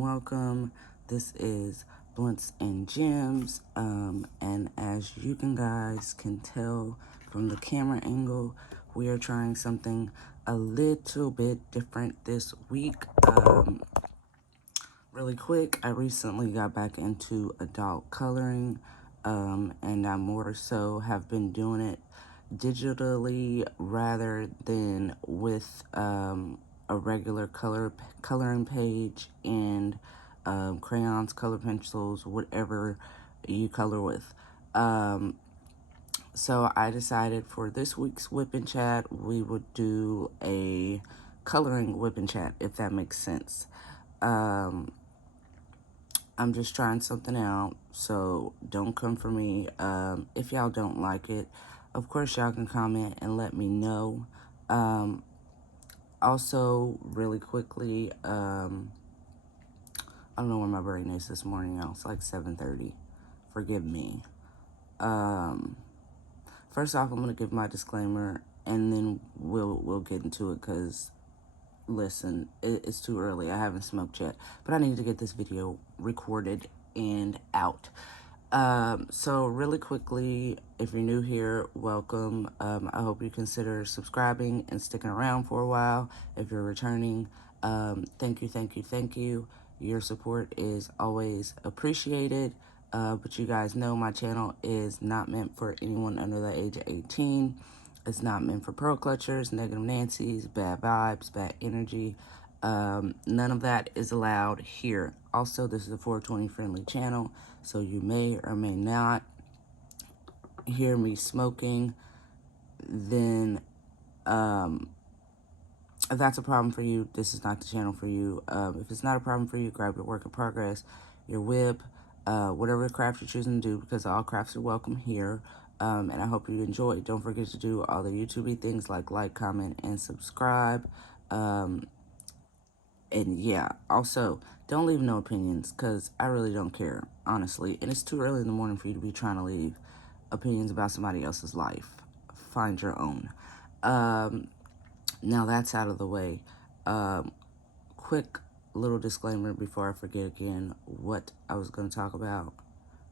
welcome. This is Bluntz and Gemz, and as you guys can tell from the camera angle, we are trying something a little bit different this week. Really quick, I recently got back into adult coloring, and I more so have been doing it digitally rather than with a regular coloring page and crayons, color pencils, whatever you color with. So I decided for this week's whip and chat, we would do a coloring whip and chat, if that makes sense. I'm just trying something out, so don't come for me. If y'all don't like it, of course y'all can comment and let me know. Also, really quickly, I don't know where my brain is this morning, y'all. It's like 7:30. Forgive me. First off, I'm gonna give my disclaimer, and then we'll get into it. Cause listen, it's too early. I haven't smoked yet, but I need to get this video recorded and out. So really quickly, if you're new here, welcome. I hope you consider subscribing and sticking around for a while. If you're returning, thank you. Your support is always appreciated. But you guys know my channel is not meant for anyone under the age of 18. It's not meant for pearl clutchers, negative Nancy's, bad vibes, bad energy. None of that is allowed here. Also, this is a 420 friendly channel, so you may or may not hear me smoking. Then, if that's a problem for you, this is not the channel for you. If it's not a problem for you, grab your work in progress, your whip, whatever craft you're choosing to do, because all crafts are welcome here. And I hope you enjoy. Don't forget to do all the YouTube things like, comment, and subscribe. And yeah, also, don't leave no opinions, because I really don't care, honestly. And it's too early in the morning for you to be trying to leave opinions about somebody else's life. Find your own. Now that's out of the way. Quick little disclaimer before I forget again what I was going to talk about,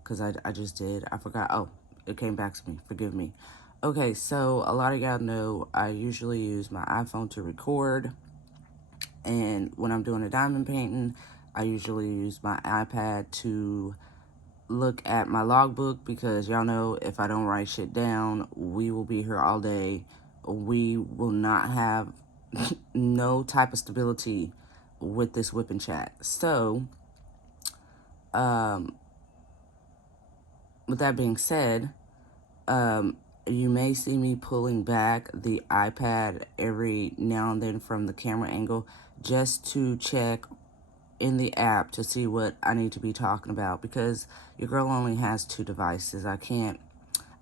because I just did. I forgot. Oh, it came back to me. Forgive me. Okay, so a lot of y'all know I usually use my iPhone to record. And when I'm doing a diamond painting, I usually use my iPad to look at my logbook, because y'all know if I don't write shit down, we will be here all day. We will not have no type of stability with this whip and chat. So, with that being said, you may see me pulling back the iPad every now and then from the camera angle, just to check in the app to see what I need to be talking about, because your girl only has 2 devices. I can't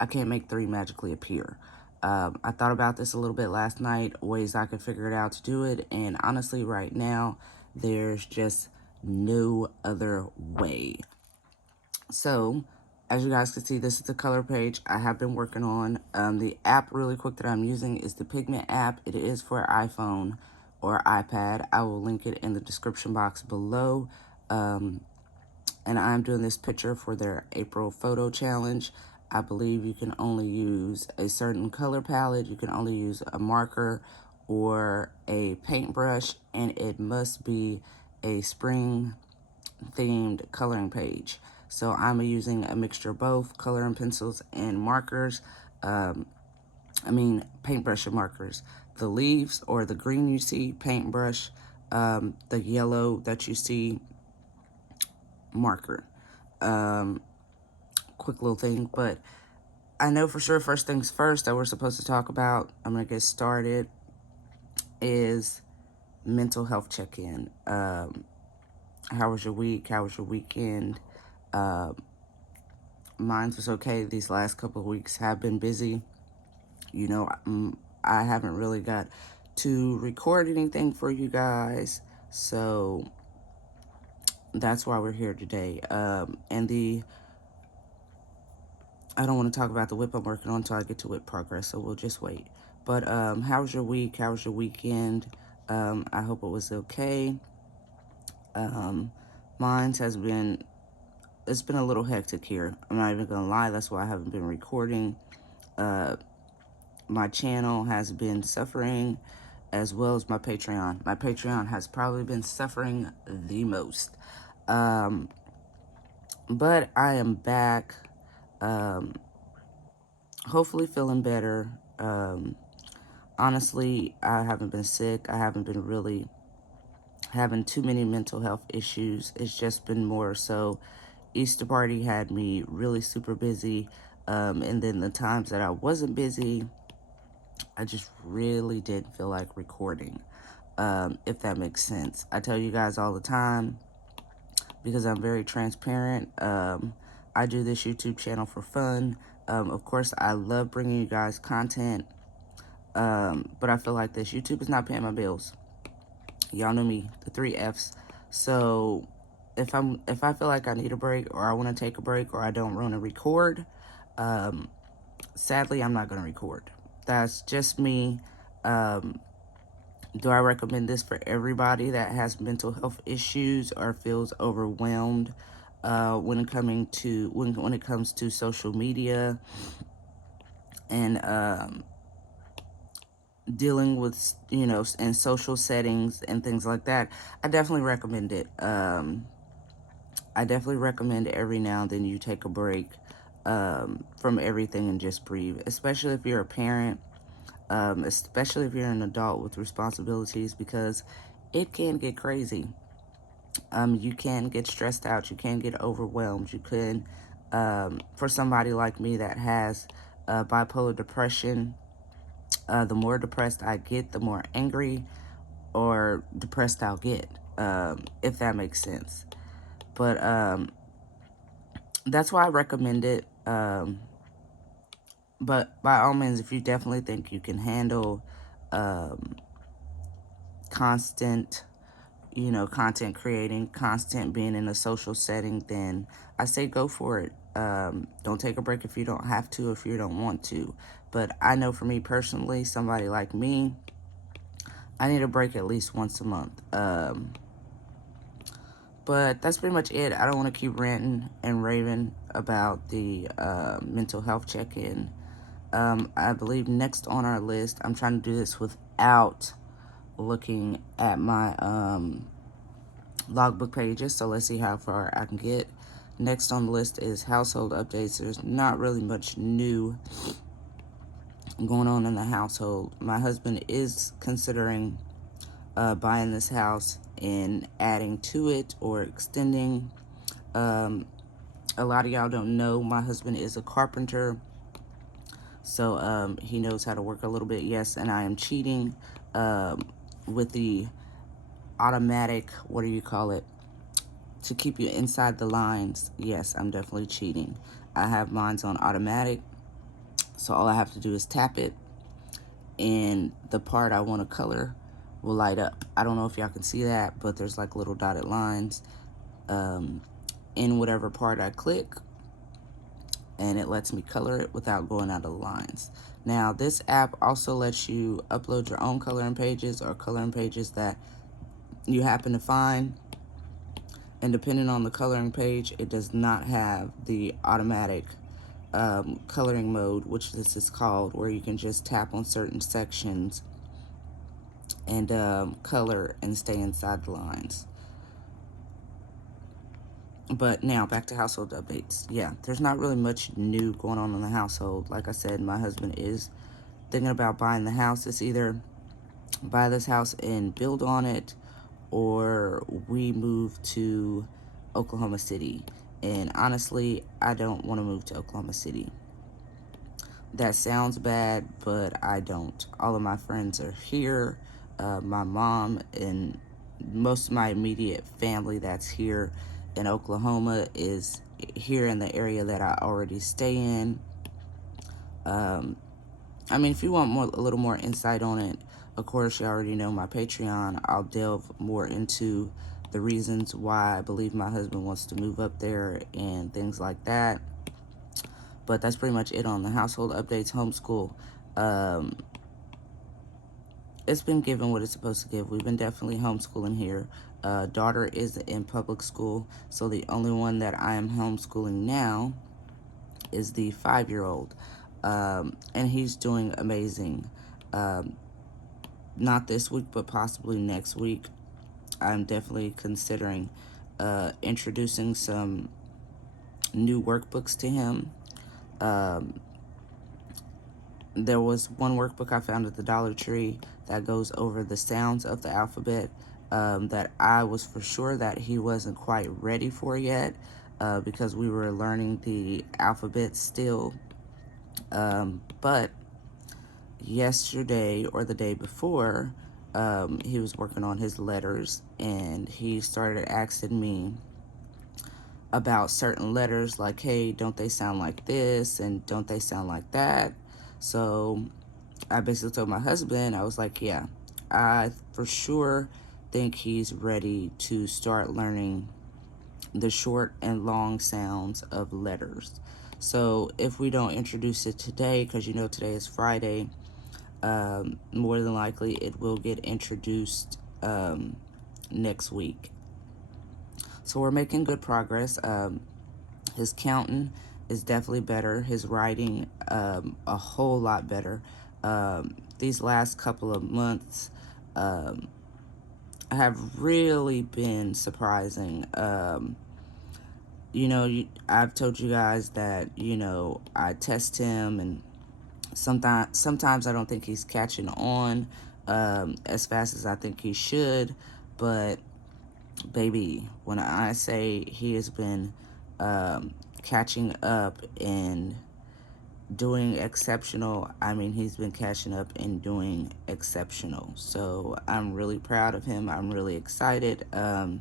make 3 magically appear. I thought about this a little bit last night, ways I could figure it out to do it, and honestly right now there's just no other way. So as you guys can see, this is the color page I have been working on. The app really quick that I'm using is the Pigment app. It is for iPhone or iPad. I will link it in the description box below. And I'm doing this picture for their April photo challenge. I believe you can only use a certain color palette. You can only use a marker or a paintbrush, and it must be a spring themed coloring page. So I'm using a mixture of both coloring pencils and markers. Paintbrush and markers. The leaves or the green you see, paintbrush. The yellow that you see, marker. Quick little thing, but I know for sure first things first that we're supposed to talk about, I'm going to get started, is mental health check-in. How was your week? How was your weekend? Mine was okay. These last couple of weeks have been busy. You know, I haven't really got to record anything for you guys, so that's why we're here today. I don't want to talk about the whip I'm working on until I get to whip progress, so we'll just wait. But how was your week? How was your weekend? I hope it was okay. Mine's has been, it's been a little hectic here. I'm not even gonna lie, that's why I haven't been recording. My channel has been suffering, as well as my Patreon. My Patreon has probably been suffering the most. But I am back, hopefully feeling better. Honestly, I haven't been sick. I haven't been really having too many mental health issues. It's just been more so Easter party had me really super busy. And then the times that I wasn't busy, I just really didn't feel like recording, if that makes sense. I tell you guys all the time, because I'm very transparent. I do this YouTube channel for fun. Of course, I love bringing you guys content, but I feel like this YouTube is not paying my bills. Y'all know me, the 3 Fs. So if I feel like I need a break, or I want to take a break, or I don't want to record, sadly, I'm not going to record. That's just me. Do I recommend this for everybody that has mental health issues or feels overwhelmed when it comes to social media and dealing with, you know, in social settings and things like that? I definitely recommend it. I definitely recommend every now and then you take a break from everything and just breathe, especially if you're a parent, especially if you're an adult with responsibilities, because it can get crazy. You can get stressed out. You can get overwhelmed. You can, for somebody like me that has bipolar depression, the more depressed I get, the more angry or depressed I'll get, if that makes sense. But that's why I recommend it. But by all means, if you definitely think you can handle constant, you know, content creating, constant being in a social setting, then I say go for it. Don't take a break if you don't have to, if you don't want to. But I know for me personally, somebody like me, I need a break at least once a month. But that's pretty much it. I don't want to keep ranting and raving about the mental health check-in. I believe next on our list, I'm trying to do this without looking at my logbook pages, so let's see how far I can get. Next on the list is household updates. There's not really much new going on in the household. My husband is considering buying this house and adding to it or extending. A lot of y'all don't know, my husband is a carpenter, so he knows how to work a little bit. Yes, and I am cheating with the automatic, what do you call it, to keep you inside the lines. Yes, I'm definitely cheating. I have mine on automatic, so all I have to do is tap it, and the part I want to color will light up. I don't know if y'all can see that, but there's like little dotted lines in whatever part I click, and it lets me color it without going out of the lines. Now, this app also lets you upload your own coloring pages or coloring pages that you happen to find. And depending on the coloring page, it does not have the automatic coloring mode, which this is called, where you can just tap on certain sections and color and stay inside the lines. But now back to household updates. Yeah, there's not really much new going on in the household. Like I said, my husband is thinking about buying the house. It's either buy this house and build on it, or we move to Oklahoma City. And honestly, I don't want to move to Oklahoma City. That sounds bad, but I don't. All of my friends are here. My mom and most of my immediate family that's here in Oklahoma is here in the area that I already stay in. I mean, if you want a little more insight on it, of course, you already know my Patreon. I'll delve more into the reasons why I believe my husband wants to move up there and things like that. But that's pretty much it on the household updates. Homeschool. it's been giving what it's supposed to give. We've been definitely homeschooling here. Daughter is in public school, so the only one that I am homeschooling now is the 5-year-old, and he's doing amazing. Not this week, but possibly next week. I'm definitely considering introducing some new workbooks to him. There was one workbook I found at the Dollar Tree that goes over the sounds of the alphabet that I was for sure that he wasn't quite ready for yet because we were learning the alphabet still. But yesterday or the day before, he was working on his letters, and he started asking me about certain letters, like, hey, don't they sound like this, and don't they sound like that? So I basically told my husband, I was like, yeah, I for sure think he's ready to start learning the short and long sounds of letters. So if we don't introduce it today, because you know today is Friday, more than likely it will get introduced next week. So we're making good progress. His counting is definitely better. His writing, a whole lot better. These last couple of months have really been surprising. I've told you guys that, I test him, and sometimes I don't think he's catching on as fast as I think he should, but baby, when I say he has been catching up and doing exceptional, I mean, he's been catching up and doing exceptional. So I'm really proud of him. I'm really excited. I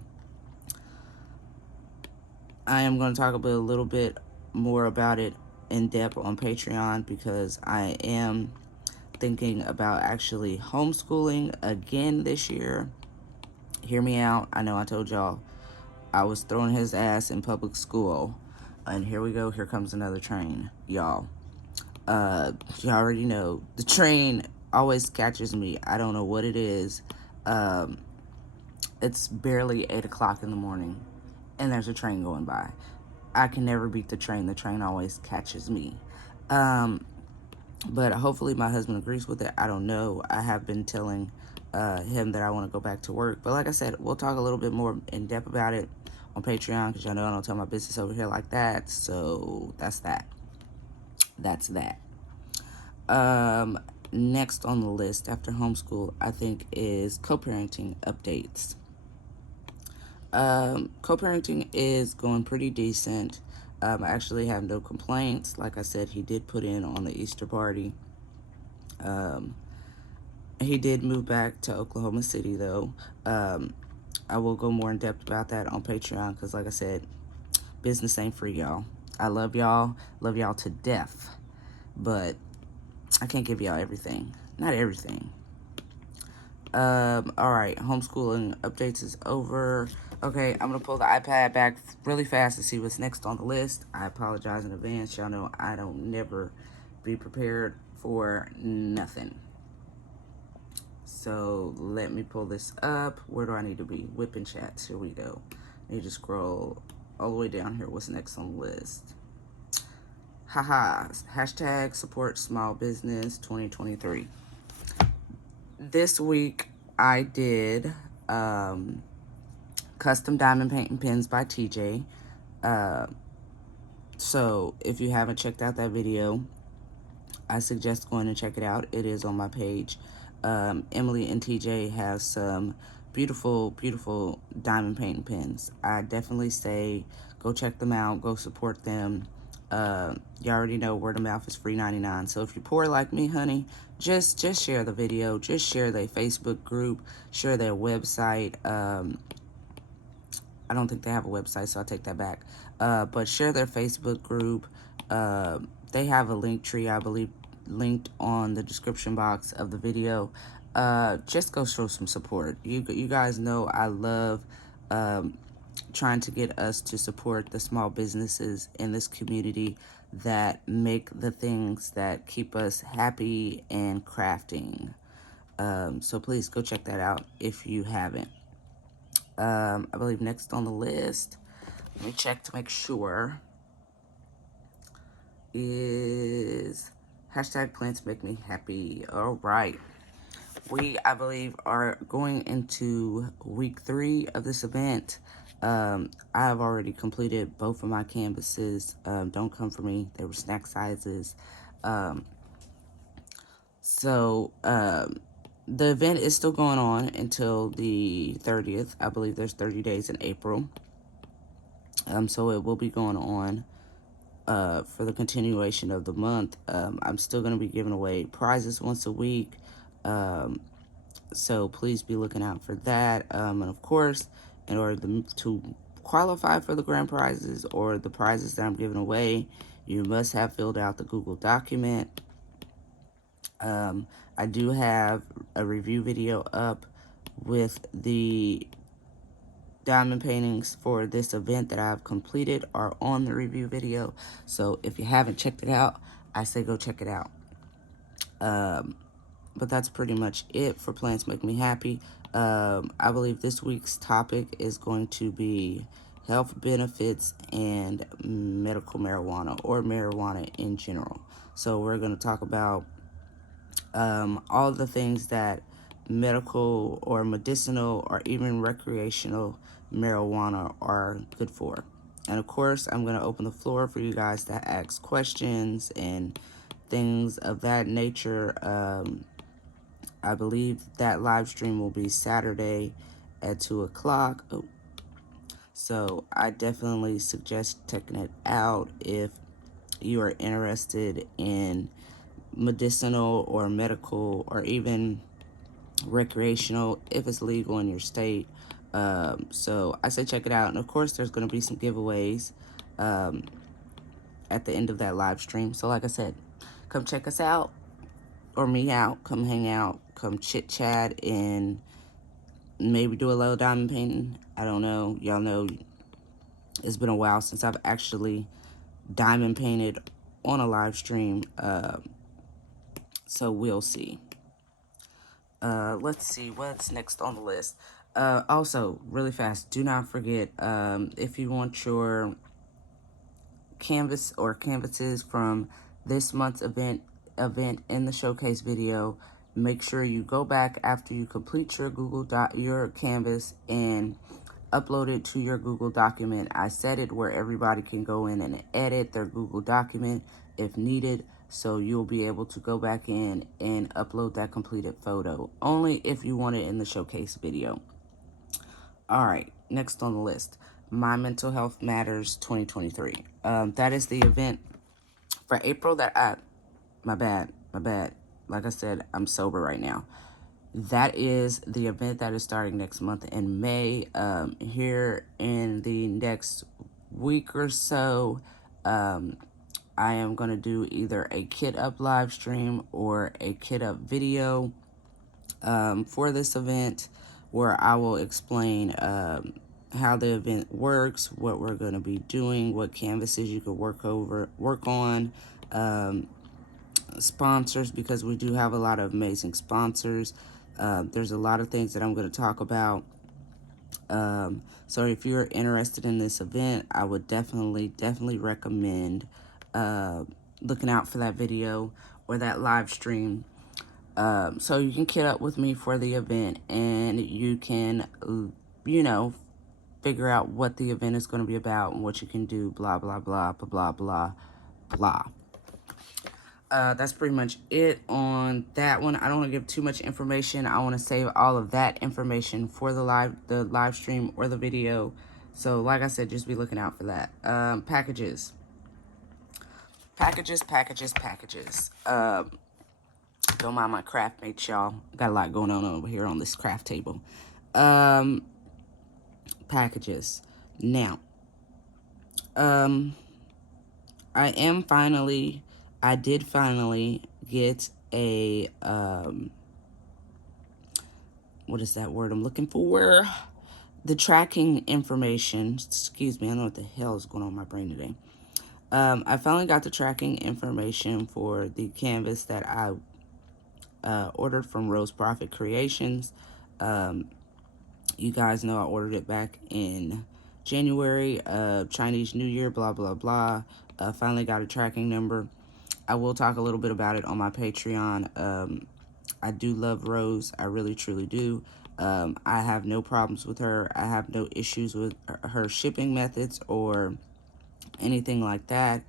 am going to talk a little bit more about it in depth on Patreon, because I am thinking about actually homeschooling again this year. Hear me out. I know I told y'all I was throwing his ass in public school, and here we go. Here comes another train, y'all. You already know the train always catches me. I don't know what it is. It's barely 8 o'clock in the morning, and there's a train going by. I can never beat the train. The train always catches me. But hopefully my husband agrees with it. I don't know. I have been telling him that I want to go back to work. But like I said, we'll talk a little bit more in depth about it on Patreon, because y'all know I don't tell my business over here like that. So that's that. That's that. Next on the list after homeschool, I think, is co-parenting updates. Co-parenting is going pretty decent. I actually have no complaints. Like I said, he did put in on the Easter party. He did move back to Oklahoma City, though. I will go more in depth about that on Patreon, because like I said, business ain't free, y'all. I love y'all to death, but I can't give y'all everything. Not everything. Alright, homeschooling updates is over. Okay, I'm gonna pull the iPad back really fast to see what's next on the list. I apologize in advance. Y'all know I don't never be prepared for nothing. So let me pull this up. Where do I need to be? Whipping chats. Here we go. I need to scroll all the way down here. What's next on the list? Haha. Hashtag support small business 2023. This week I did custom diamond painting pins by TJ. So if you haven't checked out that video, I suggest going and check it out. It is on my page. Emily and TJ have some beautiful, beautiful diamond painting pins. I definitely say go check them out. Go support them. You already know word of mouth is free 99. So if you're poor like me, honey, just share the video. Just share their Facebook group. Share their website. I don't think they have a website, so I'll take that back. But share their Facebook group. They have a link tree, I believe, linked on the description box of the video. Just go show some support. You guys know I love trying to get us to support the small businesses in this community that make the things that keep us happy and crafting. So please go check that out if you haven't. I believe next on the list, let me check to make sure, is hashtag plants make me happy. All right. We, I believe, are going into week 3 of this event. I have already completed both of my canvases. Don't come for me. They were snack sizes. The event is still going on until the 30th. I believe there's 30 days in April. So it will be going on for the continuation of the month. I'm still going to be giving away prizes once a week. So please be looking out for that. And of course, in order to qualify for the grand prizes or the prizes that I'm giving away, you must have filled out the Google document. I do have a review video up with the diamond paintings for this event that I've completed are on the review video. So if you haven't checked it out, I say go check it out. But that's pretty much it for Plants Make Me Happy. I believe this week's topic is going to be health benefits and medical marijuana, or marijuana in general. So we're going to talk about all the things that medical or medicinal or even recreational marijuana are good for. And of course, I'm going to open the floor for you guys to ask questions and things of that nature. I believe that live stream will be Saturday at 2 o'clock. Oh. So I definitely suggest checking it out if you are interested in medicinal or medical or even recreational, if it's legal in your state. So I say check it out. And of course, there's going to be some giveaways at the end of that live stream. So like I said, come check us out, or me out. Come hang out. Come chit chat and maybe do a little diamond painting. I don't know. Y'all know it's been a while since I've actually diamond painted on a live stream. So we'll see. Let's see what's next on the list. Also, really fast, do not forget, if you want your canvas or canvases from this month's event in the showcase video, make sure you go back after you complete your canvas and upload it to your Google document. I set it where everybody can go in and edit their Google document if needed, so you'll be able to go back in and upload that completed photo, only if you want it in the showcase video. All right, next on the list, My Mental Health Matters 2023. That is the event for April that my bad. Like I said, I'm sober right now. That is the event that is starting next month in May. Here in the next week or so, I am going to do either a kit up live stream or a kit up video for this event, where I will explain how the event works, what we're going to be doing, what canvases you could work on, sponsors, because we do have a lot of amazing sponsors. There's a lot of things that I'm going to talk about. So if you're interested in this event, I would definitely recommend looking out for that video or that live stream. So you can kit up with me for the event, and you can, figure out what the event is going to be about and what you can do, blah, blah, blah, blah, blah, blah, blah. That's pretty much it on that one. I don't want to give too much information. I want to save all of that information for the live stream or the video. So like I said, just be looking out for that. Packages. Don't mind my craft mates, y'all. Got a lot going on over here on this craft table. Packages. Now, I did finally get a, what is that word I'm looking for? The tracking information. Excuse me, I don't know what the hell is going on in my brain today. I finally got the tracking information for the canvas that I ordered from Rose Profit Creations. You guys know I ordered it back in January, Chinese New Year, blah, blah, blah. Finally got a tracking number. I will talk a little bit about it on my Patreon. I do love Rose. I really, truly do. I have no problems with her. I have no issues with her shipping methods or anything like that.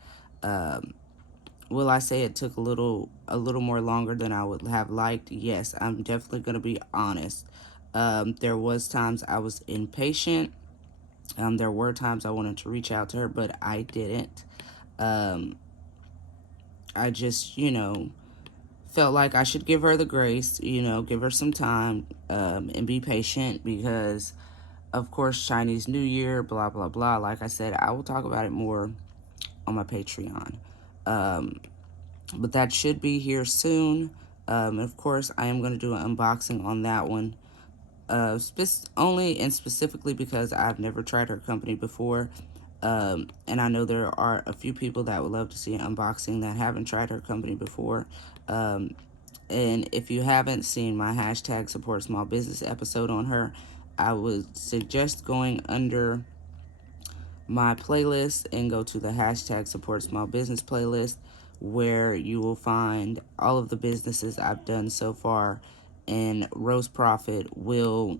Will I say it took a little more longer than I would have liked? Yes, I'm definitely going to be honest. There was times I was impatient. There were times I wanted to reach out to her, but I didn't. I just, felt like I should give her the grace, give her some time, and be patient because, of course, Chinese New Year, blah, blah, blah. Like I said, I will talk about it more on my Patreon. But that should be here soon. Of course, I am going to do an unboxing on that one. Only and specifically because I've never tried her company before. And I know there are a few people that would love to see an unboxing that haven't tried her company before. And if you haven't seen my hashtag support small business episode on her, I would suggest going under my playlist and go to the hashtag support small business playlist, where you will find all of the businesses I've done so far, and Rose Profit will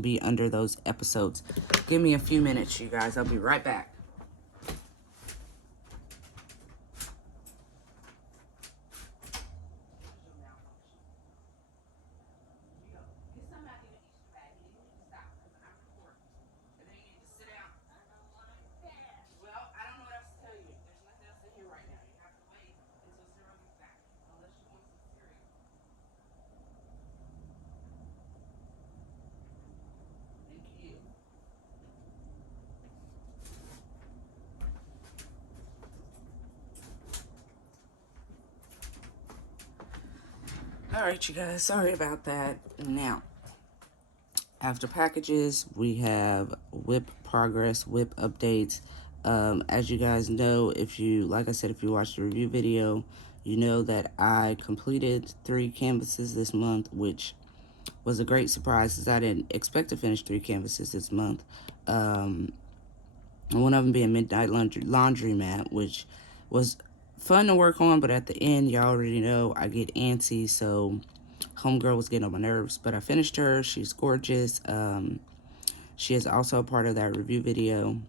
be under those episodes. Give me a few minutes, you guys. I'll be right back. Alright, you guys, sorry about that. Now, after packages, we have whip progress, whip updates. As you guys know, like I said, if you watched the review video, you know that I completed 3 canvases this month, which was a great surprise because I didn't expect to finish 3 canvases this month. One of them being Midnight Laundromat, which was fun to work on, but at the end, y'all already know I get antsy, so homegirl was getting on my nerves, but I finished her. She's gorgeous. She is also a part of that review video.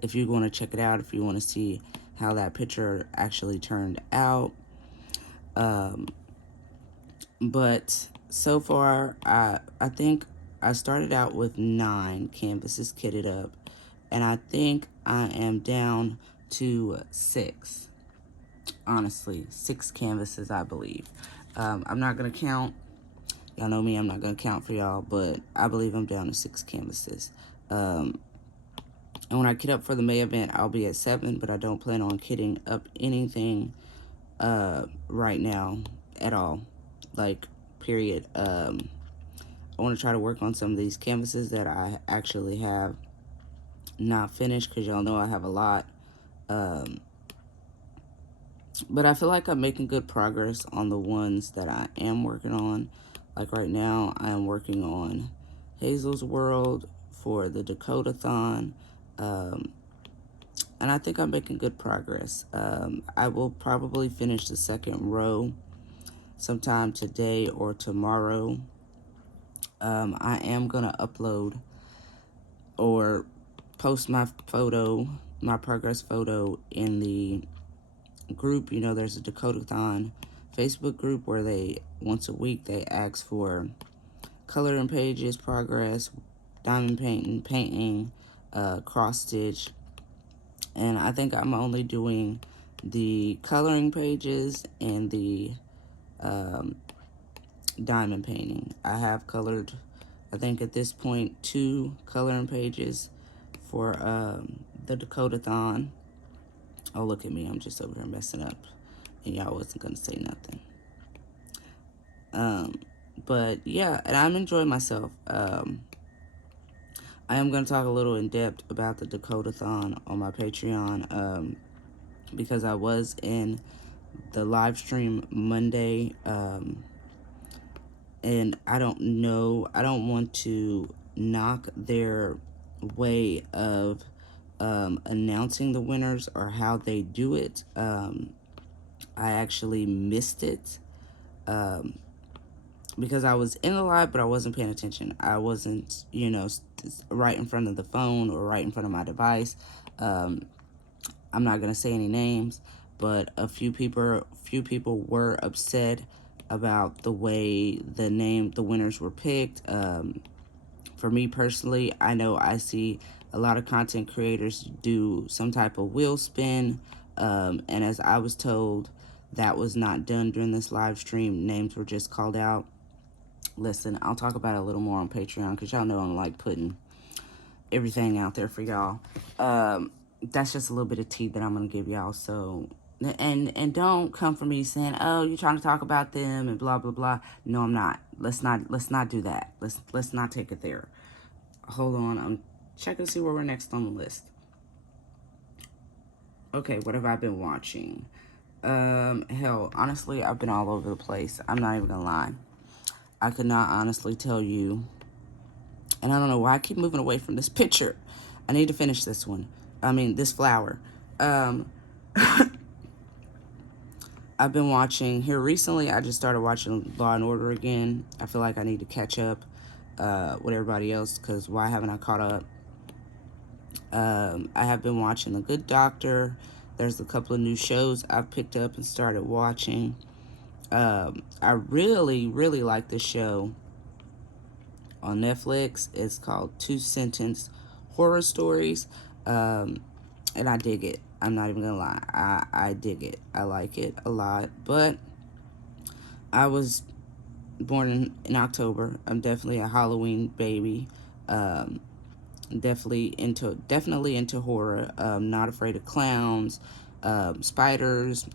If you want to check it out, if you want to see how that picture actually turned out. But so far, I think I started out with 9 canvases kitted up, and I think I am down to 6. Honestly, 6 canvases, I believe. I'm not going to count. Y'all know me, I'm not going to count for y'all, but I believe I'm down to 6 canvases. And when I kit up for the May event, I'll be at 7, but I don't plan on kitting up anything right now at all. Like, period. I want to try to work on some of these canvases that I actually have not finished, because y'all know I have a lot. But I feel like I'm making good progress on the ones that I am working on. Like right now, I am working on Hazel's World for the Dakota-thon. And I think I'm making good progress. I will probably finish the second row sometime today or tomorrow. I am going to upload or post my progress photo in the group. You know, there's a Dakota-thon Facebook group where once a week they ask for coloring pages, progress, diamond painting, cross stitch, and I think I'm only doing the coloring pages and the diamond painting. I have colored, I think at this point, 2 coloring pages for the Dakota-thon. Oh, look at me, I'm just over here messing up, and y'all wasn't gonna say nothing. But yeah, and I'm enjoying myself. I am going to talk a little in depth about the Dakota-thon on my Patreon, because I was in the live stream Monday, and I don't know, I don't want to knock their way of announcing the winners or how they do it. I actually missed it because I was in the live, but I wasn't paying attention. I wasn't, right in front of the phone or right in front of my device. I'm not gonna say any names, but a few people were upset about the way the winners were picked. For me personally, I know I see a lot of content creators do some type of wheel spin, and as I was told, that was not done during this live stream. Names were just called out. Listen, I'll talk about it a little more on Patreon because y'all know I'm like putting everything out there for y'all. That's just a little bit of tea that I'm gonna give y'all. So, and don't come for me saying, "Oh, you're trying to talk about them and blah blah blah." No, I'm not. Let's not do that. Let's not take it there. Hold on, I'm checking to see where we're next on the list. Okay, what have I been watching? Hell, honestly, I've been all over the place. I'm not even gonna lie. I could not honestly tell you, and I don't know why I keep moving away from this picture. I need to finish this one. I mean, this flower. I've been watching here recently. I just started watching Law and Order again. I feel like I need to catch up with everybody else because why haven't I caught up? I have been watching The Good Doctor. There's a couple of new shows I've picked up and started watching. I really, really like this show on Netflix. It's called Two Sentence Horror Stories, and I dig it. I'm not even gonna lie. I dig it. I like it a lot. But I was born in October. I'm definitely a Halloween baby. Definitely into horror. Not afraid of clowns, spiders,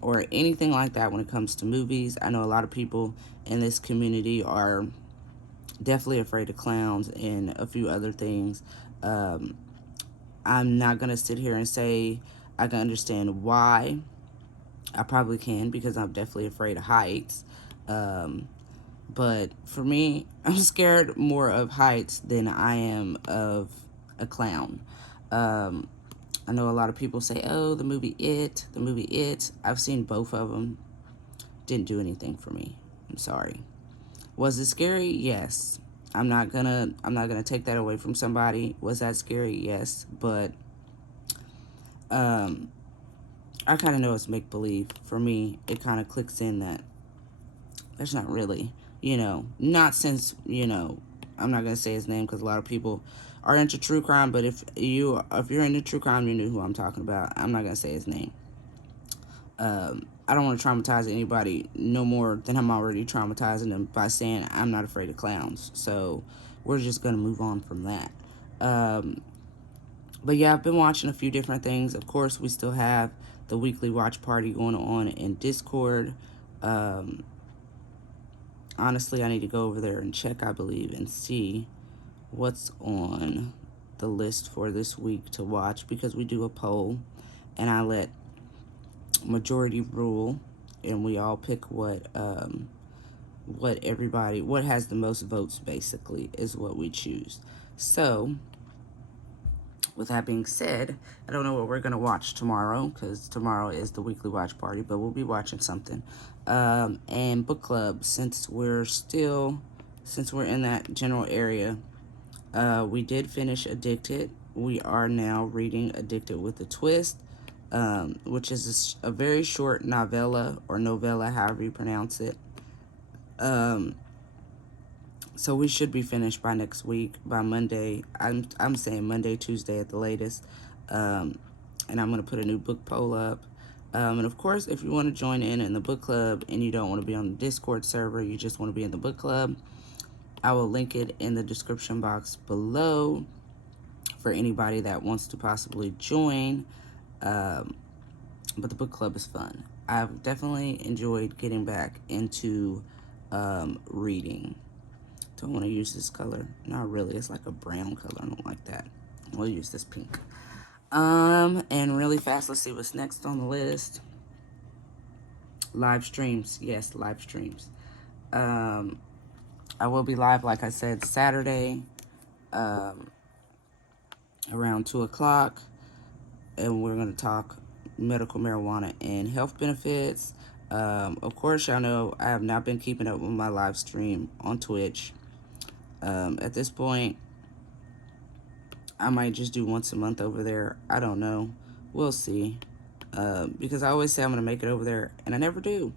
or anything like that when it comes to movies. I know a lot of people in this community are definitely afraid of clowns and a few other things. I'm not gonna sit here and say I can understand why. I probably can because I'm definitely afraid of heights. But for me, I'm scared more of heights than I am of a clown. I know a lot of people say, "Oh, the movie It." I've seen both of them. Didn't do anything for me. I'm sorry. Was it scary? Yes. I'm not gonna take that away from somebody. Was that scary? Yes. But I kind of know it's make believe. For me, it kind of clicks in that there's not really, not since, I'm not going to say his name because a lot of people are into true crime, but if you're into true crime, you know who I'm talking about. I'm not going to say his name. I don't want to traumatize anybody no more than I'm already traumatizing them by saying I'm not afraid of clowns. So we're just going to move on from that. But yeah, I've been watching a few different things. Of course, we still have the weekly watch party going on in Discord. Honestly, I need to go over there and check, I believe, and see what's on the list for this week to watch because we do a poll and I let majority rule and we all pick what has the most votes basically is what we choose. So with that being said, I don't know what we're going to watch tomorrow because tomorrow is the weekly watch party, but we'll be watching something. And book club, since we're in that general area, we did finish Addicted. We are now reading Addicted with a Twist, which is a very short novella or novella, however you pronounce it. So we should be finished by next week, by Monday. I'm saying Monday, Tuesday at the latest. And I'm going to put a new book poll up. And of course, if you want to join in the book club and you don't want to be on the Discord server, you just want to be in the book club, I will link it in the description box below for anybody that wants to possibly join. But the book club is fun. I've definitely enjoyed getting back into reading. Don't want to use this color. Not really. It's like a brown color. I don't like that. We'll use this pink. And really fast, let's see what's next on the list. Live streams. Yes, live streams. I will be live, like I said, Saturday around 2 o'clock. And we're going to talk medical marijuana and health benefits. Of course, y'all know I have not been keeping up with my live stream on Twitch. At this point, I might just do once a month over there. I don't know. We'll see. Because I always say I'm going to make it over there, and I never do.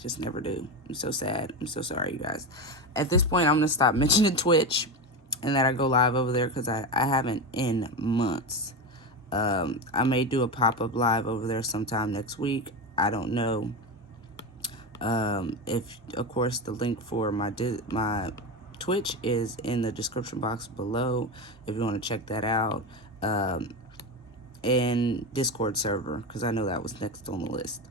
Just never do. I'm so sad. I'm so sorry, you guys. At this point, I'm going to stop mentioning Twitch and that I go live over there because I haven't in months. I may do a pop-up live over there sometime next week. I don't know. If, of course, the link for my Twitch is in the description box below if you want to check that out. And Discord server, because I know that was next on the list.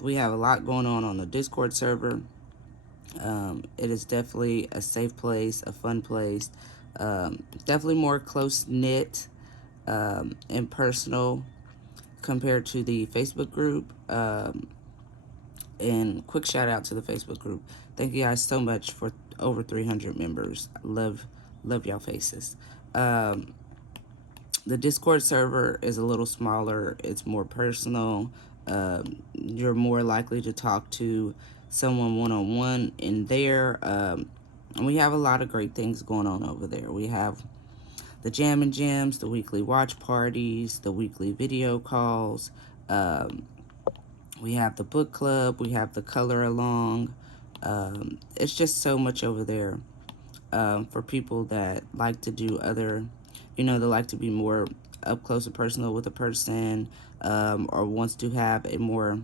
We have a lot going on the Discord server. It is definitely a safe place, a fun place. Definitely more close-knit and personal compared to the Facebook group. And quick shout out to the Facebook group. Thank you guys so much for over 300 members. Love y'all faces. The Discord server is a little smaller. It's more personal. You're more likely to talk to someone one-on-one in there. And we have a lot of great things going on over there. We have the Jam and Gems, the weekly watch parties, the weekly video calls. We have the book club. We have the color along. It's just so much over there for people that like to do other, they like to be more up close and personal with a person, or wants to have a more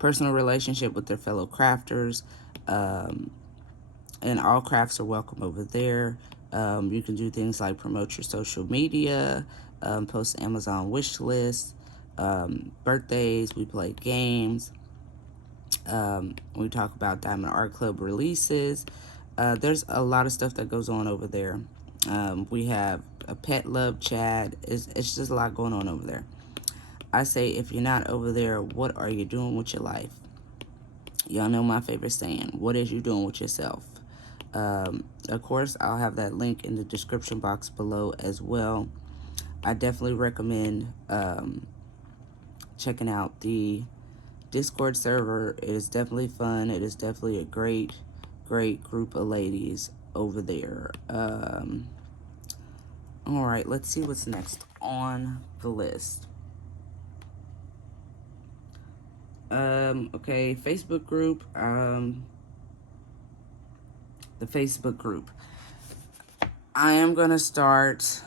personal relationship with their fellow crafters. And all crafts are welcome over there. You can do things like promote your social media, post Amazon wish lists, birthdays, we play games, we talk about Diamond Art Club releases. There's a lot of stuff that goes on over there. We have a pet love chat. It's just a lot going on over there. I say if you're not over there, what are you doing with your life? Y'all know my favorite saying, what is you doing with yourself? Of course, I'll have that link in the description box below as well. I definitely recommend checking out the Discord server. It is definitely fun. It is definitely a great group of ladies over there. All right, let's see what's next on the list. Okay, Facebook group. The Facebook group. I am gonna start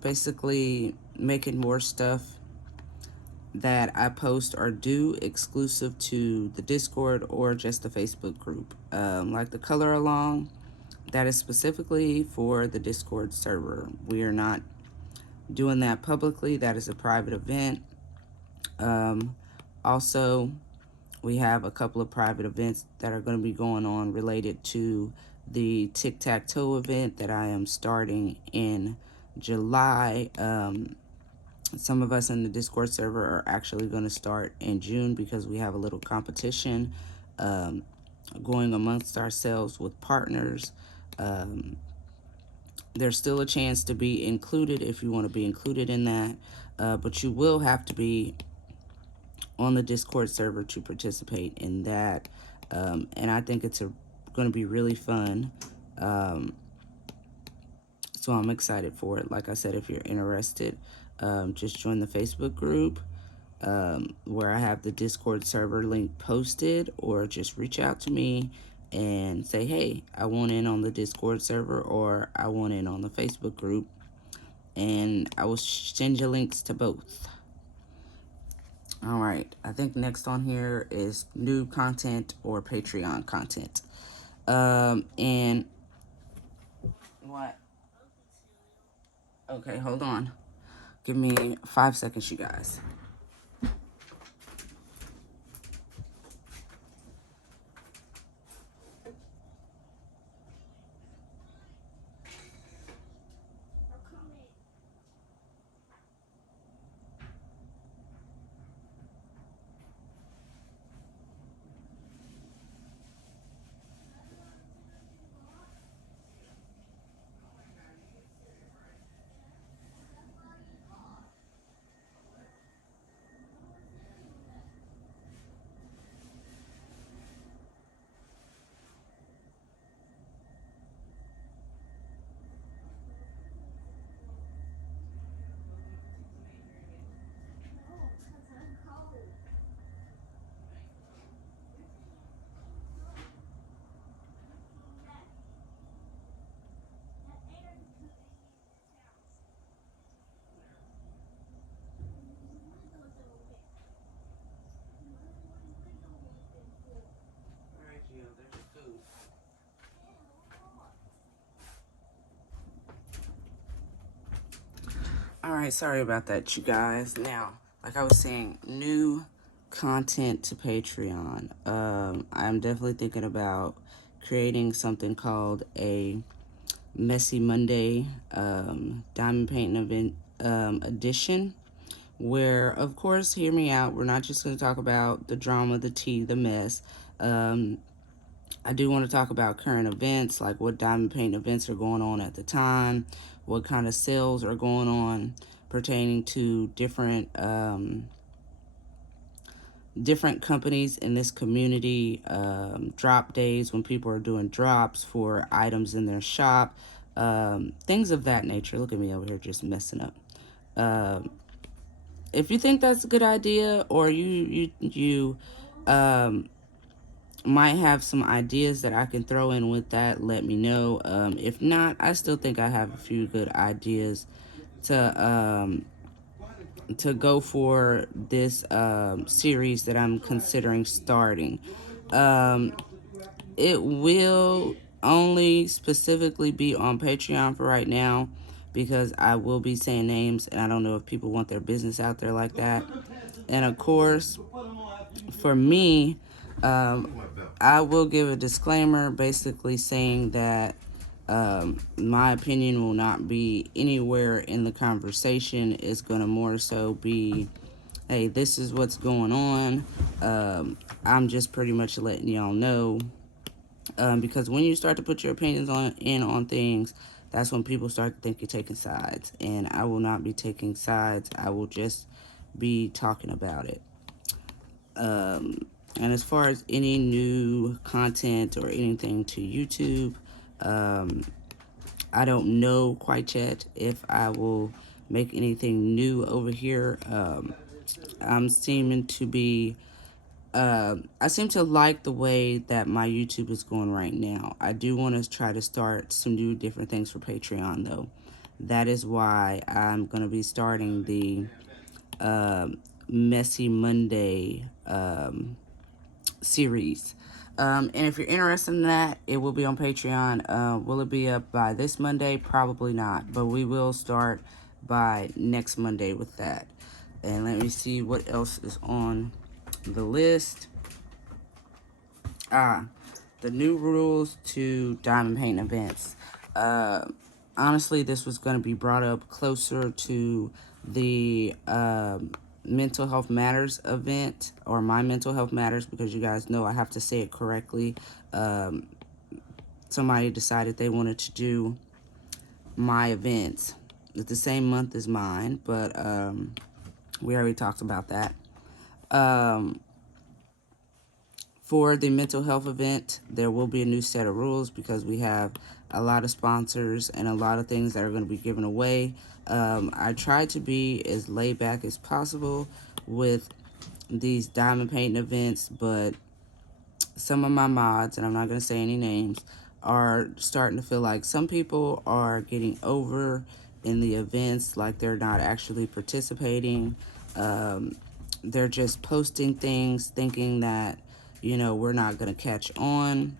basically making more stuff that I post or do exclusive to the Discord or just the Facebook group. Like the color along, that is specifically for the Discord server. We are not doing that publicly. That is a private event. Also, we have a couple of private events that are going to be going on related to the tic-tac-toe event that I am starting in July. Some of us in the Discord server are actually going to start in June because we have a little competition going amongst ourselves with partners. There's still a chance to be included if you want to be included in that, but you will have to be on the Discord server to participate in that. And I think it's going to be really fun. So I'm excited for it. Like I said, if you're interested, just join the Facebook group where I have the Discord server link posted, or just reach out to me and say, hey, I want in on the Discord server, or I want in on the Facebook group, and I will send you links to both. All right, I think next on here is new content or Patreon content. And what? Okay, hold on. Give me 5 seconds, you guys. Alright, sorry about that, you guys. Now, like I was saying, new content to Patreon. I'm definitely thinking about creating something called a Messy Monday diamond painting event edition, where, of course, hear me out, we're not just going to talk about the drama, the tea, the mess. I do want to talk about current events, like what diamond painting events are going on at the time, what kind of sales are going on pertaining to different different companies in this community, drop days when people are doing drops for items in their shop, things of that nature. Look at me over here just messing up. If you think that's a good idea, or you might have some ideas that I can throw in with that, let me know. If not, I still think I have a few good ideas to go for this series that I'm considering starting. It will only specifically be on Patreon for right now, because I will be saying names, and I don't know if people want their business out there like that. And of course, for me, I will give a disclaimer basically saying that my opinion will not be anywhere in the conversation. It's going to more so be, hey, this is what's going on. I'm just pretty much letting y'all know. Because when you start to put your opinions on things, that's when people start to think you're taking sides. And I will not be taking sides. I will just be talking about it. And as far as any new content or anything to YouTube, I don't know quite yet if I will make anything new over here. I'm seeming to be, I seem to like the way that my YouTube is going right now. I do want to try to start some new different things for Patreon, though. That is why I'm going to be starting the Messy Monday series. And if you're interested in that, it will be on Patreon. Will it be up by this Monday? Probably not, but we will start by next Monday with that. And let me see what else is on the list. The new rules to diamond painting events. Honestly, this was going to be brought up closer to the Mental Health Matters event, or My Mental Health Matters, because you guys know I have to say it correctly. Somebody decided they wanted to do my events. It's the same month as mine, but we already talked about that. For the mental health event, there will be a new set of rules because we have a lot of sponsors and a lot of things that are going to be given away. I try to be as laid back as possible with these diamond painting events, but some of my mods, and I'm not going to say any names, are starting to feel like some people are getting over in the events, like they're not actually participating. They're just posting things thinking that, you know, we're not going to catch on.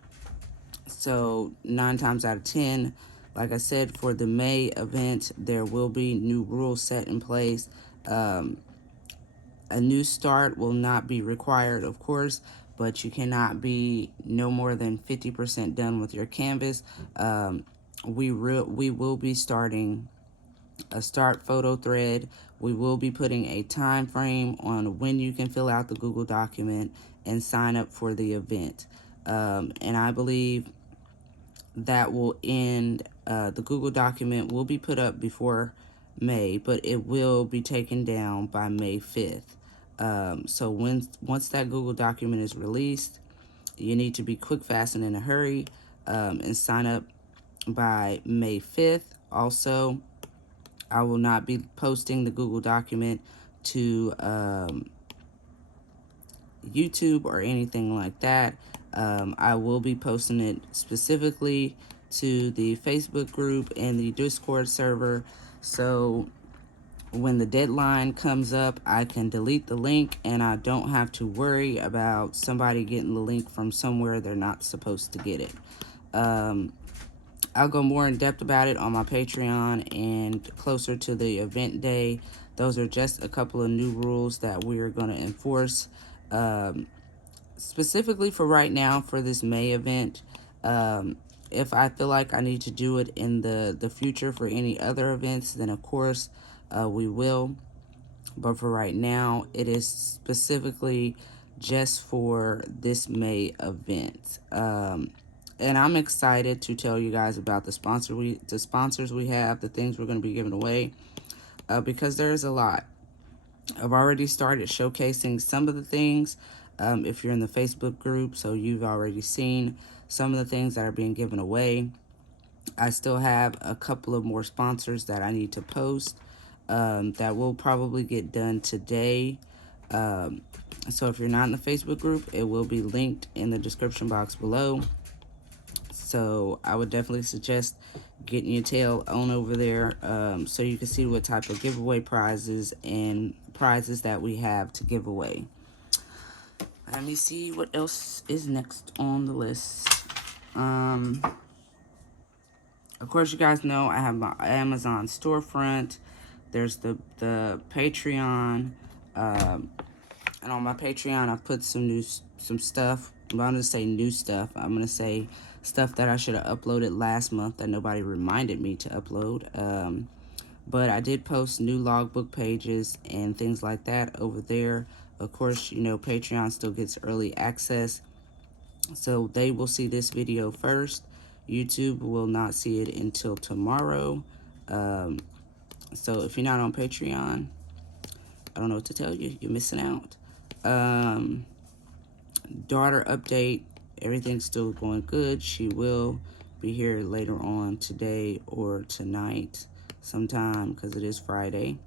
So 9 times out of 10, like I said, for the May event, there will be new rules set in place. A new start will not be required, of course, but you cannot be no more than 50% done with your canvas. We will be starting a start photo thread. We will be putting a time frame on when you can fill out the Google document and sign up for the event. And I believe that will end, the Google document will be put up before May, but it will be taken down by May 5th. So once that Google document is released, you need to be quick, fast, and in a hurry, and sign up by May 5th. Also, I will not be posting the Google document to YouTube or anything like that. I will be posting it specifically to the Facebook group and the Discord server, so when the deadline comes up, I can delete the link and I don't have to worry about somebody getting the link from somewhere they're not supposed to get it. I'll go more in depth about it on my Patreon and closer to the event day. Those are just a couple of new rules that we're going to enforce. Specifically for right now for this May event. If I feel like I need to do it in the future for any other events, then of course we will. But for right now, it is specifically just for this May event. And I'm excited to tell you guys about the sponsors we have, the things we're going to be giving away, because there's a lot. I've already started showcasing some of the things. If you're in the Facebook group, so you've already seen some of the things that are being given away. I still have a couple of more sponsors that I need to post that will probably get done today. So if you're not in the Facebook group, it will be linked in the description box below. So I would definitely suggest getting your tail on over there so you can see what type of giveaway prizes and prizes that we have to give away. Let me see what else is next on the list. Of course, you guys know I have my Amazon storefront. There's the Patreon. And on my Patreon, I put some stuff. I'm going to say new stuff. I'm going to say stuff that I should have uploaded last month that nobody reminded me to upload. But I did post new logbook pages and things like that over there. Of course, you know, Patreon still gets early access. So they will see this video first. YouTube will not see it until tomorrow. So if you're not on Patreon, I don't know what to tell you. You're missing out. Daughter update. Everything's still going good. She will be here later on today or tonight sometime because it is Friday.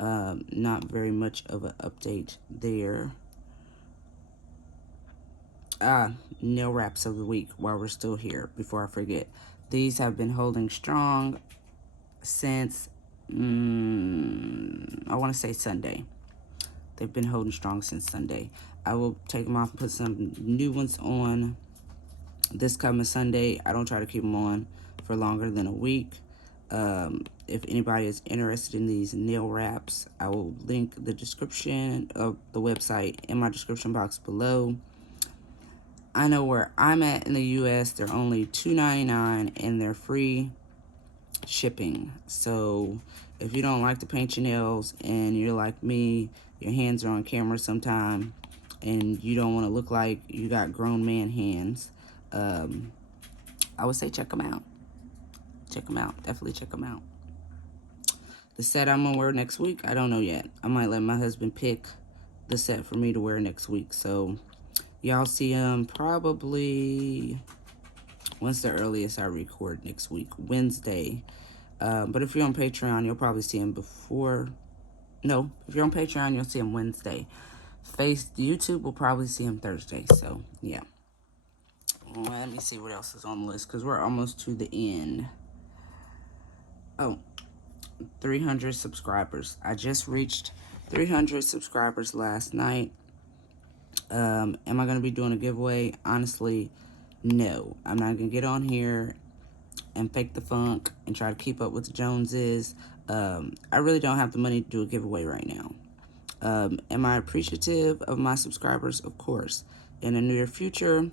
Not very much of an update there. Nail wraps of the week while we're still here before I forget. These have been holding strong since, I want to say Sunday. They've been holding strong since Sunday. I will take them off and put some new ones on this coming Sunday. I don't try to keep them on for longer than a week. If anybody is interested in these nail wraps, I will link the description of the website in my description box below. I know where I'm at in the US, they're only $2.99 and they're free shipping. So if you don't like to paint your nails and you're like me, your hands are on camera sometime and you don't want to look like you got grown man hands, I would say check them out. Check them out. Definitely check them out. The set I'm going to wear next week, I don't know yet. I might let my husband pick the set for me to wear next week. So y'all see them probably, when's the earliest I record next week? Wednesday. But if you're on Patreon, you'll probably see them before. No, if you're on Patreon, you'll see them Wednesday. YouTube will probably see them Thursday. So, yeah. Well, let me see what else is on the list because we're almost to the end. Oh, 300 subscribers. I just reached 300 subscribers last night. Am I going to be doing a giveaway? Honestly, no. I'm not going to get on here and fake the funk and try to keep up with the Joneses. I really don't have the money to do a giveaway right now. Am I appreciative of my subscribers? Of course. In the near future,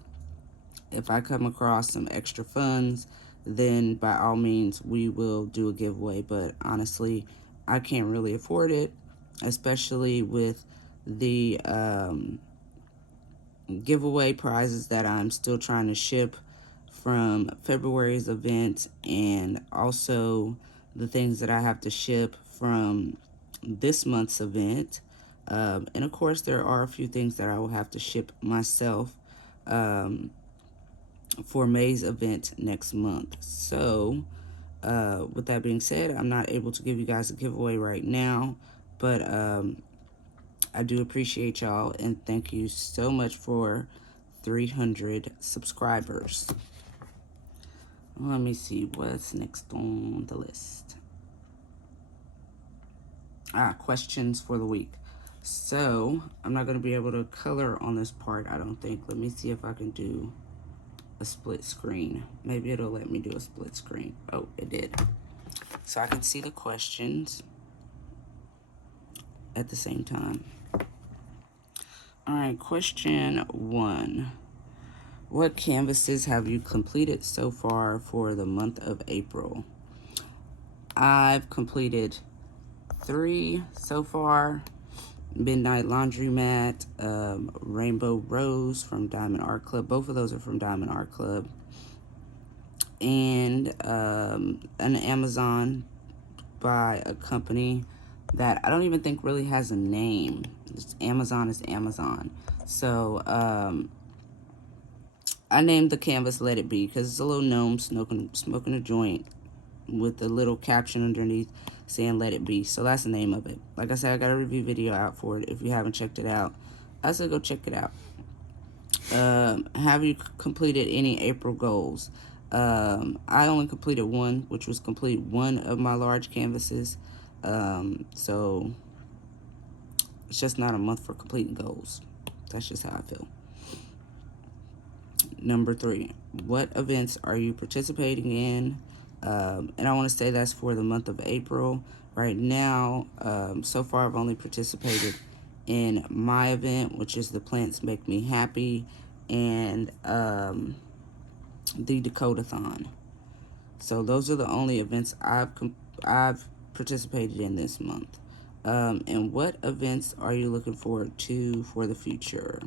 if I come across some extra funds, then by all means, we will do a giveaway. But honestly, I can't really afford it, especially with the giveaway prizes that I'm still trying to ship from February's event, and also the things that I have to ship from this month's event. And of course, there are a few things that I will have to ship myself for May's event next month. So, with that being said, I'm not able to give you guys a giveaway right now, but I do appreciate y'all, and thank you so much for 300 subscribers. Let me see what's next on the list. Questions for the week. So, I'm not going to be able to color on this part, I don't think. Let me see if I can do a split screen. Maybe it'll let me do a split screen. Oh, it did. So I can see the questions at the same time. All right, question 1. What canvases have you completed so far for the month of April? I've completed 3 so far. Midnight Laundromat, Rainbow Rose from Diamond Art Club. Both of those are from Diamond Art Club. And an Amazon by a company that I don't even think really has a name. It's Amazon is Amazon. So I named the canvas Let It Be because it's a little gnome smoking a joint with a little caption underneath saying Let It Be. So that's the name of it. Like I said, I got a review video out for it. If you haven't checked it out, I said go check it out. Have you completed any April goals? I only completed 1, which was complete 1 of my large canvases. So it's just not a month for completing goals. That's just how I feel. Number 3, what events are you participating in? And I want to say that's for the month of April. Right now, so far I've only participated in my event, which is the Plants Make Me Happy, and the Dakotathon. So those are the only events I've participated in this month. And what events are you looking forward to for the future?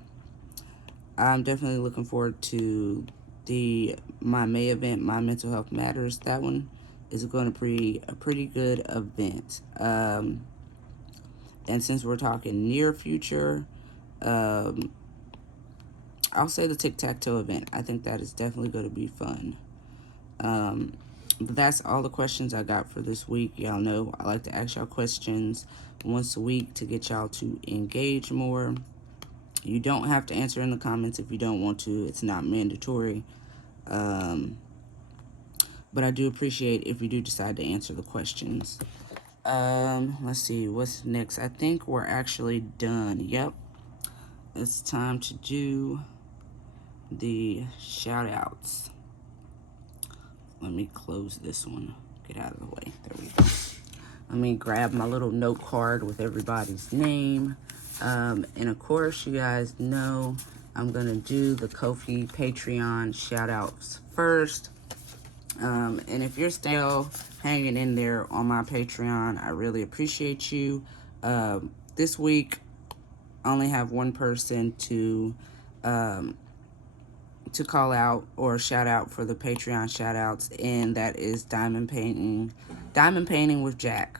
I'm definitely looking forward to my May event, My Mental Health Matters. That one is going to be a pretty good event. And since we're talking near future, I'll say the tic-tac-toe event. I think that is definitely going to be fun. But that's all the questions I got for this week. Y'all know I like to ask y'all questions once a week to get y'all to engage more. You don't have to answer in the comments if you don't want to. It's not mandatory. But I do appreciate if you do decide to answer the questions. Let's see, what's next? I think we're actually done. Yep. It's time to do the shout outs. Let me close this one. Get out of the way. There we go. Let me grab my little note card with everybody's name. And of course, you guys know I'm going to do the Ko-fi Patreon shout outs first. And if you're still hanging in there on my Patreon, I really appreciate you. This week, I only have one person to call out or shout out for the Patreon shout outs, and that is Diamond Painting with Jack.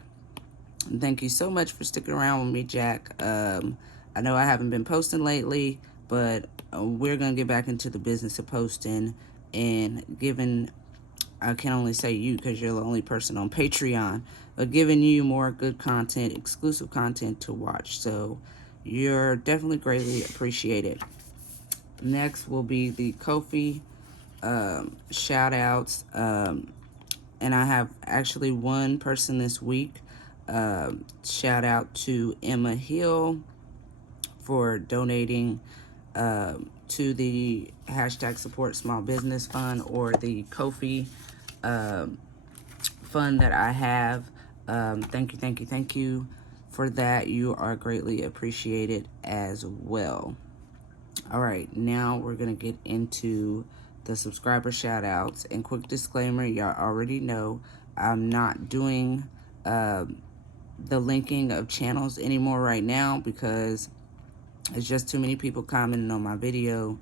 And thank you so much for sticking around with me, Jack. I know I haven't been posting lately, but we're going to get back into the business of posting and giving, I can only say you because you're the only person on Patreon, but giving you more good content, exclusive content to watch. So you're definitely greatly appreciated. Next will be the Ko-fi shout outs. And I have actually one person this week. Shout out to Emma Hill for donating to the hashtag Support Small Business Fund, or the Ko-fi fund that I have. Thank you for that. You are greatly appreciated as well. All right, now we're going to get into the subscriber shout outs. And quick disclaimer, y'all already know I'm not doing the linking of channels anymore right now because it's just too many people commenting on my videos,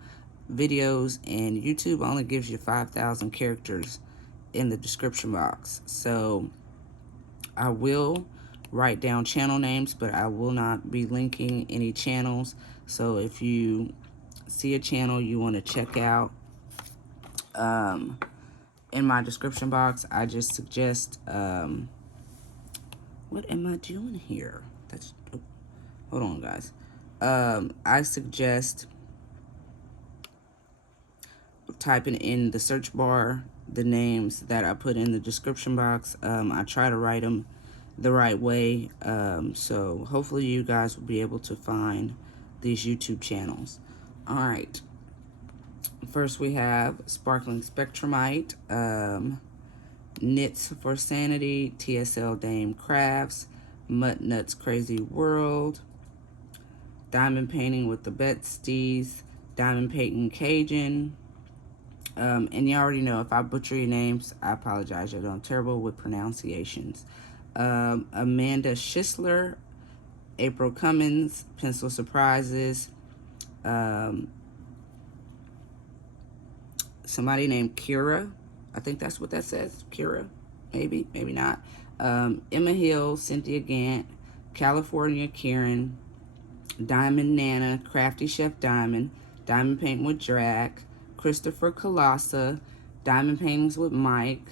and YouTube only gives you 5,000 characters in the description box. So I will write down channel names, but I will not be linking any channels. So if you see a channel you want to check out in my description box, I just suggest what am I doing here? That's, oh, hold on, guys. I suggest typing in the search bar the names that I put in the description box. I try to write them the right way, so hopefully you guys will be able to find these YouTube channels. All right. First we have Sparkling Spectrumite, Knits for Sanity, Tsl Dame Crafts, Muttnutt's Crazy World, Diamond Painting with the Besties, Diamond Painting Cajun. And you already know, if I butcher your names, I apologize. I'm terrible with pronunciations. Amanda Schissler, April Cummins, Pencil Surprises, somebody named Kira. I think that's what that says. Kira. Maybe, maybe not. Emma Hill, Cynthia Gant, California Karen, Diamond Nana, Crafty ChefDiamond, Diamond Painting with Drac, Christopher Kolasa, Diamond Paintings with Mike,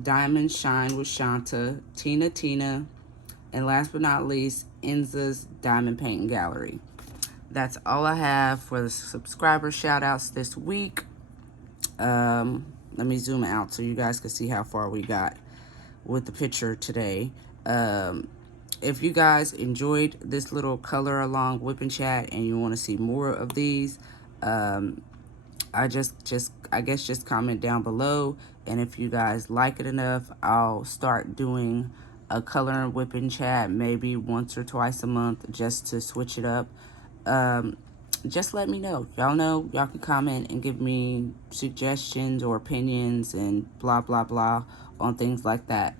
Diamond Shine with Shonta, Tina, and last but not least, Enza's Diamond Painting Gallery. That's all I have for the subscriber shoutouts this week. Let me zoom out so you guys can see how far we got with the picture today. If you guys enjoyed this little color along whip and chat and you want to see more of these, I guess just comment down below, and if you guys like it enough, I'll start doing a color and whip and chat maybe once or twice a month just to switch it up. Just let me know. Y'all can comment and give me suggestions or opinions and blah blah blah on things like that.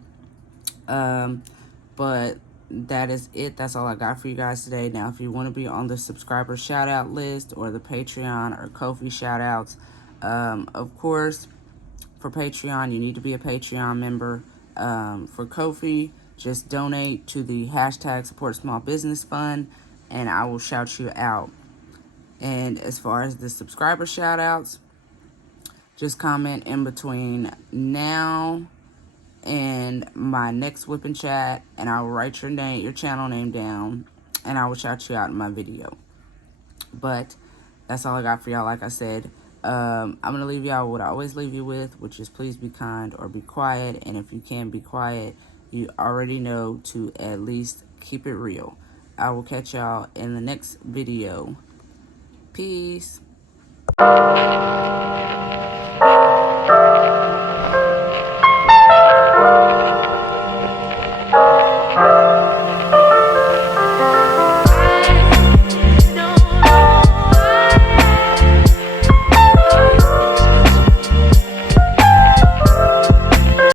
But that is it. That's all I got for you guys today. Now, if you want to be on the subscriber shout out list or the Patreon or Ko-fi shout outs, of course, for Patreon, you need to be a Patreon member. For Ko-fi, just donate to the hashtag Support Small Business Fund, and I will shout you out. And as far as the subscriber shout outs, just comment in between now and my next whip and chat, and I will write your channel name down, and I will shout you out in my video. But that's all I got for y'all. Like I said, I'm gonna leave y'all what I always leave you with, which is please be kind or be quiet. And if you can't be quiet, you already know to at least keep it real. I will catch y'all in the next video. Peace.